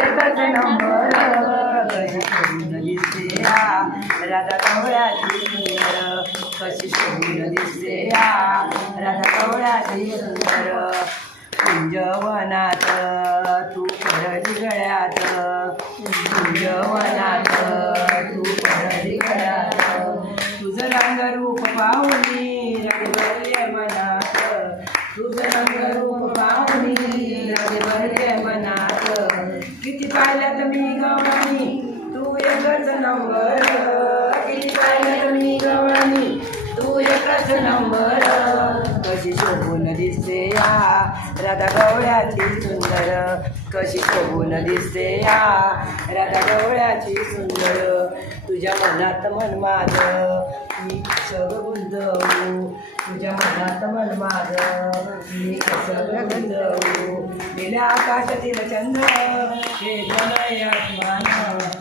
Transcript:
एकच नंबर राधा कवळ्याची सुंदर कशी दिसते राधा कवळ्याची सुंदर कुंजवनात तू परली गळ्यात कुंजवनात तू परली गळ्यात. तुझं रंग रूप पाहुनी रंग मनात. तुझं रंग रूप पाहुनी रंग भरले मनात किती पाहिल्यात मी गवळणी तू एकच नंबर. किती मी गवळणी तू एकच नंबर. राधा गवळ्याची सुंदर कशी शोभून दिसते या? राधा गवळ्याची सुंदर तुझ्या मनात मन माझं. मी सगळं गुंतवू? तुझ्या मनात मन माझं. मी सगळं गुंतवू? गेल्या आकाशातील चंद्र हे जनयात